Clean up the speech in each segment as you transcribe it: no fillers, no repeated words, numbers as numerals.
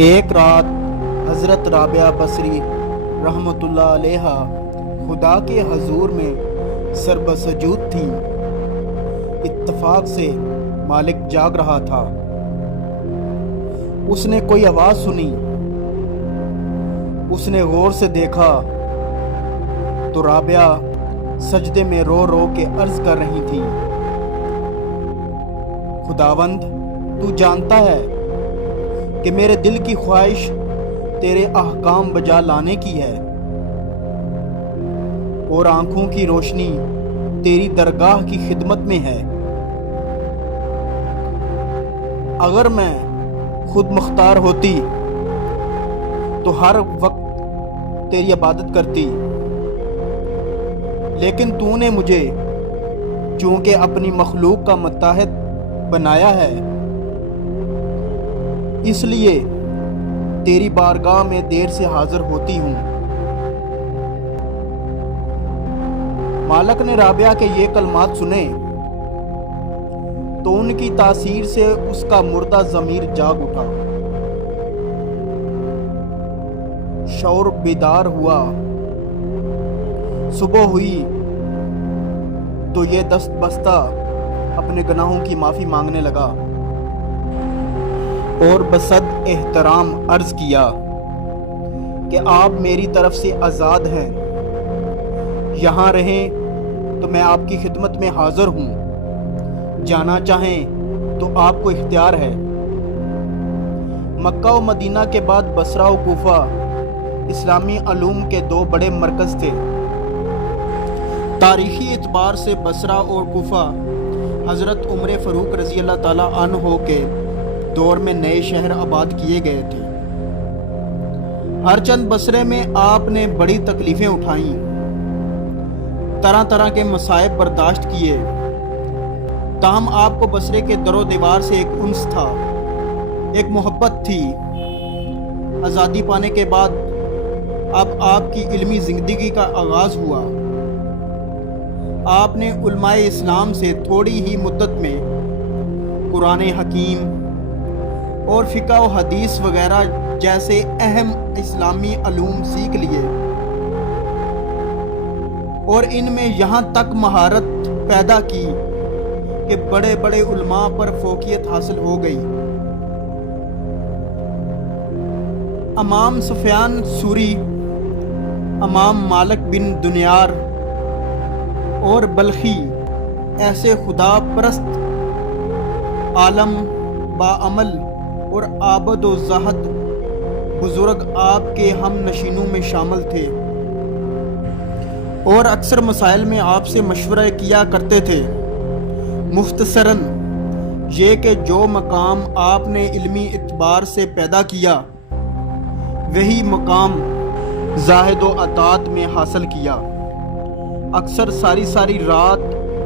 ایک رات حضرت رابعہ بصری رحمۃ اللہ علیہا خدا کے حضور میں سربسجود تھیں۔ اتفاق سے مالک جاگ رہا تھا۔ اس نے کوئی آواز سنی۔ اس نے غور سے دیکھا تو رابعہ سجدے میں رو رو کے عرض کر رہی تھیں، خداوند تو جانتا ہے کہ میرے دل کی خواہش تیرے احکام بجا لانے کی ہے اور آنکھوں کی روشنی تیری درگاہ کی خدمت میں ہے۔ اگر میں خود مختار ہوتی تو ہر وقت تیری عبادت کرتی، لیکن تو نے مجھے چونکہ اپنی مخلوق کا متحد بنایا ہے، اس لیے تیری بارگاہ میں دیر سے حاضر ہوتی ہوں۔ مالک نے رابعہ کے یہ کلمات سنے تو ان کی تاثیر سے اس کا مردہ ضمیر جاگ اٹھا، شعور بیدار ہوا۔ صبح ہوئی تو یہ دست بستہ اپنے گناہوں کی معافی مانگنے لگا اور بصد احترام عرض کیا کہ آپ میری طرف سے آزاد ہیں، یہاں رہیں تو میں آپ کی خدمت میں حاضر ہوں، جانا چاہیں تو آپ کو اختیار ہے۔ مکہ و مدینہ کے بعد بصرہ و کوفہ اسلامی علوم کے دو بڑے مرکز تھے۔ تاریخی اعتبار سے بصرہ اور کوفہ حضرت عمر فاروق رضی اللہ تعالیٰ عنہ کے دور میں نئے شہر آباد کیے گئے تھے۔ ہر چند بصرے میں آپ نے بڑی تکلیفیں اٹھائیں، طرح طرح کے مصائب برداشت کیے، تاہم آپ کو بصرے کے در و دیوار سے ایک انس تھا، ایک محبت تھی۔ آزادی پانے کے بعد اب آپ کی علمی زندگی کا آغاز ہوا۔ آپ نے علماء اسلام سے تھوڑی ہی مدت میں قرآن حکیم اور فقہ و حدیث وغیرہ جیسے اہم اسلامی علوم سیکھ لیے اور ان میں یہاں تک مہارت پیدا کی کہ بڑے بڑے علماء پر فوقیت حاصل ہو گئی۔ امام سفیان ثوری، امام مالک بن دنیار اور بلخی ایسے خدا پرست عالم باعمل اور عابد و زاہد بزرگ آپ کے ہم نشینوں میں شامل تھے اور اکثر مسائل میں آپ سے مشورہ کیا کرتے تھے۔ مختصراً یہ کہ جو مقام آپ نے علمی اعتبار سے پیدا کیا وہی مقام زاہد و اطاعت میں حاصل کیا۔ اکثر ساری ساری رات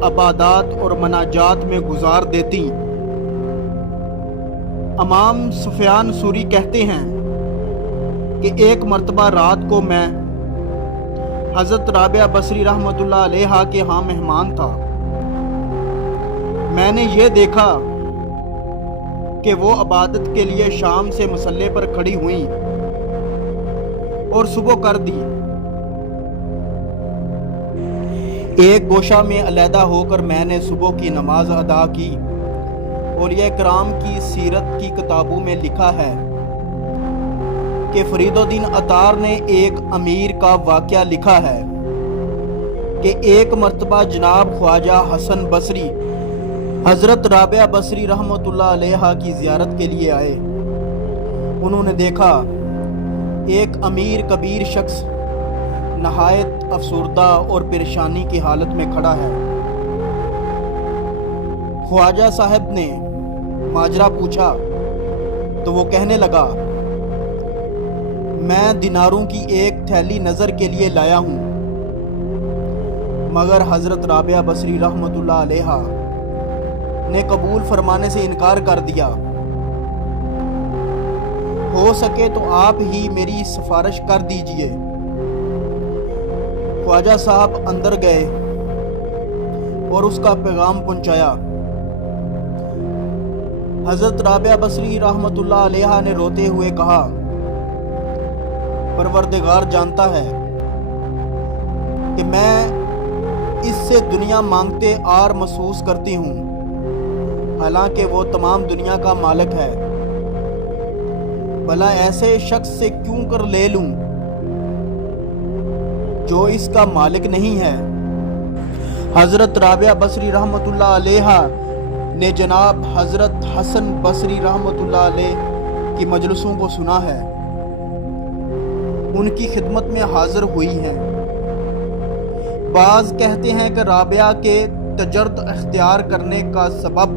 عبادات اور مناجات میں گزار دیتی۔ امام سفیان ثوری کہتے ہیں کہ ایک مرتبہ رات کو میں حضرت رابعہ بصری رحمۃ اللہ علیہا کے ہاں مہمان تھا۔ میں نے یہ دیکھا کہ وہ عبادت کے لیے شام سے مصلے پر کھڑی ہوئیں اور صبح کر دی۔ ایک گوشہ میں علیحدہ ہو کر میں نے صبح کی نماز ادا کی، اور یہ کرام کی سیرت کی کتابوں میں لکھا ہے کہ فرید الدین عطار نے ایک امیر کا واقعہ لکھا ہے کہ ایک مرتبہ جناب خواجہ حسن بصری حضرت رابعہ بصری رحمۃ اللہ علیہا کی زیارت کے لیے آئے۔ انہوں نے دیکھا ایک امیر کبیر شخص نہایت افسردہ اور پریشانی کی حالت میں کھڑا ہے۔ خواجہ صاحب نے ماجرا پوچھا تو وہ کہنے لگا، میں دیناروں کی ایک تھیلی نظر کے لیے لایا ہوں، مگر حضرت رابعہ بصری رحمۃ اللہ علیہا نے قبول فرمانے سے انکار کر دیا۔ ہو سکے تو آپ ہی میری سفارش کر دیجئے۔ خواجہ صاحب اندر گئے اور اس کا پیغام پہنچایا۔ حضرت رابعہ بصری رحمۃ اللہ علیہ نے روتے ہوئے کہا، پروردگار جانتا ہے کہ میں اس سے دنیا مانگتے آر محسوس کرتی ہوں، حالانکہ وہ تمام دنیا کا مالک ہے۔ بھلا ایسے شخص سے کیوں کر لے لوں جو اس کا مالک نہیں ہے۔ حضرت رابعہ بصری رحمۃ اللہ علیہ نے جناب حضرت حسن بصری رحمۃ اللہ علیہ کی مجلسوں کو سنا ہے، ان کی خدمت میں حاضر ہوئی ہیں۔ بعض کہتے ہیں کہ رابعہ کے تجرد اختیار کرنے کا سبب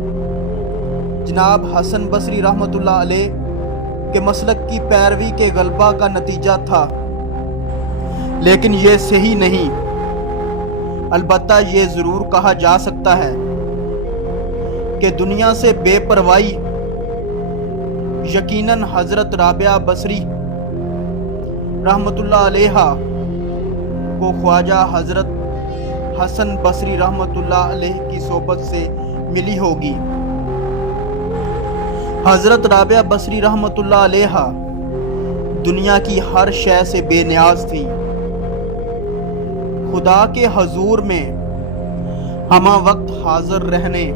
جناب حسن بصری رحمۃ اللہ علیہ کے مسلک کی پیروی کے غلبہ کا نتیجہ تھا، لیکن یہ صحیح نہیں۔ البتہ یہ ضرور کہا جا سکتا ہے کہ دنیا سے بے پرواہی یقیناً حضرت رابعہ بصری رحمۃ اللہ علیہ کو خواجہ حضرت حسن بصری رحمۃ اللہ علیہ کی صحبت سے ملی ہوگی۔ حضرت رابعہ بصری رحمۃ اللہ علیہ دنیا کی ہر شے سے بے نیاز تھی۔ خدا کے حضور میں ہمہ وقت حاضر رہنے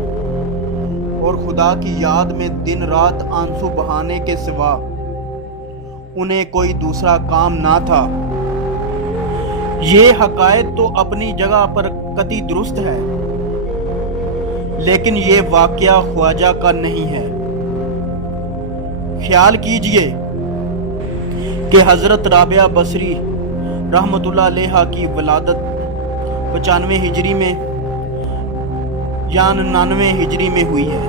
اور خدا کی یاد میں دن رات آنسو بہانے کے سوا انہیں کوئی دوسرا کام نہ تھا۔ یہ حقائق تو اپنی جگہ پر قطعی درست ہے، لیکن یہ واقعہ خواجہ کا نہیں ہے۔ خیال کیجئے کہ حضرت رابعہ بصری رحمۃ اللہ علیہ کی ولادت 95 ہجری میں یا 99 ہجری میں ہوئی ہے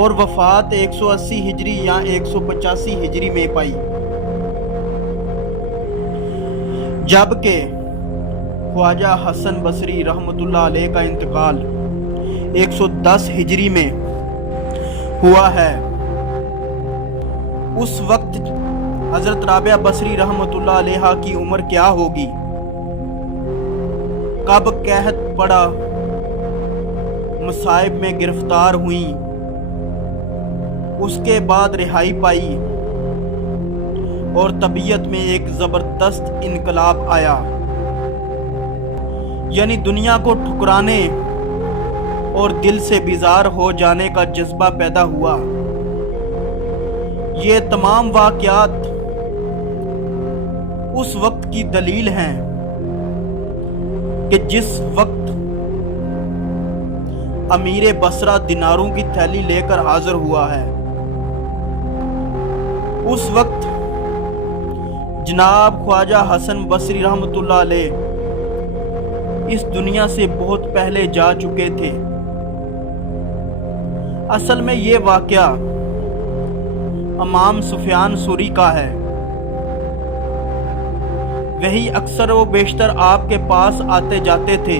اور وفات 180 ہجری یا 185 ہجری میں پائی، جبکہ خواجہ حسن بصری رحمۃ اللہ علیہ کا انتقال 110 ہجری میں ہوا ہے۔ اس وقت حضرت رابعہ بصری رحمۃ اللہ علیہ کی عمر کیا ہوگی؟ کب قحط پڑا، مصائب میں گرفتار ہوئیں، اس کے بعد رہائی پائی اور طبیعت میں ایک زبردست انقلاب آیا، یعنی دنیا کو ٹھکرانے اور دل سے بیزار ہو جانے کا جذبہ پیدا ہوا۔ یہ تمام واقعات اس وقت کی دلیل ہیں کہ جس وقت امیر بصرہ دیناروں کی تھیلی لے کر حاضر ہوا ہے، اس وقت جناب خواجہ حسن بصری رحمۃ اللہ علیہ اس دنیا سے بہت پہلے جا چکے تھے۔ اصل میں یہ واقعہ امام سفیان ثوری کا ہے۔ وہی اکثر و بیشتر آپ کے پاس آتے جاتے تھے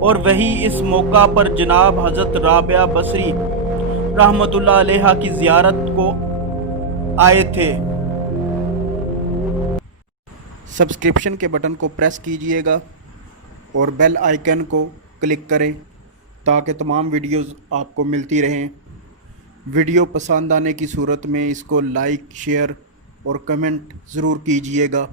اور وہی اس موقع پر جناب حضرت رابعہ بصری رحمۃ اللہ علیہ کی زیارت کو آئے تھے۔ سبسکرپشن کے بٹن کو پریس کیجئے گا اور بیل آئیکن کو کلک کریں تاکہ تمام ویڈیوز آپ کو ملتی رہیں۔ ویڈیو پسند آنے کی صورت میں اس کو لائک، شیئر اور کمنٹ ضرور کیجئے گا۔